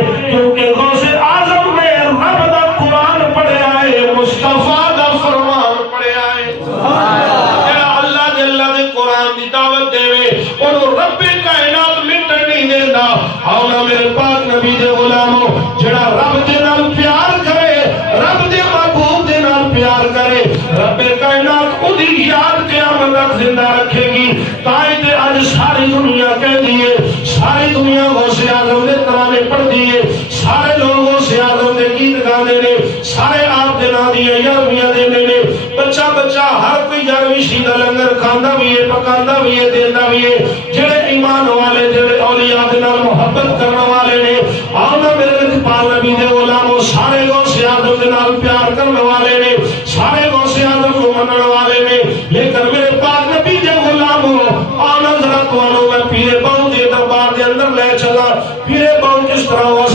کیونکہ غوث اعظم نے رب دا قرآن پڑھیا ہے، مصطفیٰ دا فرمان پڑھیا ہے۔ جڑا اللہ جل دے قرآن دی دعوت دے انہوں رب کائنات مٹن نہیں دینا۔ آؤنا میرے پاک نبی دے غلاموں، جڑا رب دے نال پیار کرے، رب دے محبوب دے نال پیار کرے، رب کائنات اُدھی یاد قیامت تک زندہ رکھے گی۔ تائیں تے آج ساری دنیا کہہ دیئے، ساری دنیا غوث اعظم دے ترانے پڑھ دیئے، سارے لوگ غوث اعظم دے گیت گانے نے، سارے آپ دے نا دیئے یارویاں دینے نے، بچہ بچہ ہر کوئی یاروی شیدہ لنگر کھاندہ بھی ہے، پکاندہ بھی ہے، دیندہ بھی ہے۔ جڑے ایمان والے، جڑے اولیاء دے نال محبت کرنے والے نے، آؤنا میرے پاک نبی دے غلاموں، سارے غوث اعظم دے نال پیار کرنے والے نے، سارے غوث اعظم کو منن والے نے۔ لیکن میرے پاک نبی دے غلاموں، آنا ذرا توانوں میں پیرے باؤں دے دربار دے اندر لے چلا۔ پیرے باؤں کس طرح